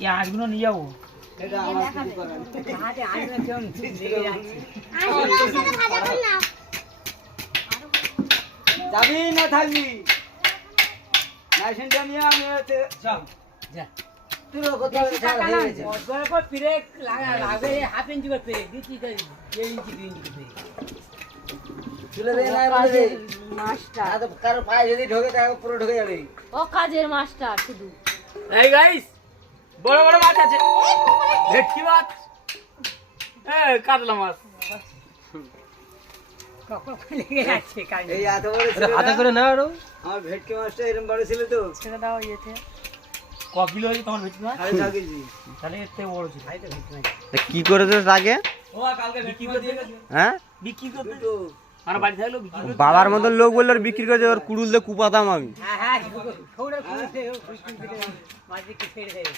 এই আঁশগুলো নিয়ে যাবো। এটা আমার কিছু করার নেই। হাতে আইনা কেমন লেগে যাচ্ছে। যাবি না থাকবি মেশিনটা নিয়ে আমি যা তুই কোথাও হয়ে গেছে বছর পর ফিরে লাগবে হাফ ইঞ্চি করে ফিরে দিচ্ছি 1 ইঞ্চি 2 ইঞ্চি করে তুলে দে না বলে দে মাস্টার আর তো কারো পায়ে যদি ঢোকে তাহলে পুরো ঢোকে যাবে ও কাজের মাস্টার শুধু এই গাইস বড় বড় মাছ আছে ভেটকি মাছ কাতলা মাছ কখন লেগে যাচ্ছে কাজে এই এত বড় ছিল হাতে করে নাও আরো আমার ভেটকি মাছটা এরকম বড় ছিল তো ছেড়ে দাও ইয়েতে ক কিলো হয়েছে তোমার ভেটকি মাছ? 6.5 কেজি তাহলে এর থেকে বড় ছিল। ভাই তো ভিতরে কি করেছে তাকে? ও কালকে বিক্রি করে দিয়ে গেছে। হ্যাঁ, বিক্রি করতে দুটো আমার বাড়ি থাকলেও বিক্রি করতে বাবার মতন লোক বললো ওর বিক্রি করেছে, ওর কুড়ুল দিয়ে কুপাতাম আমি। হ্যাঁ হ্যাঁ খৌড়া খুঁজে মাঝে কি ছেড়ে দেবে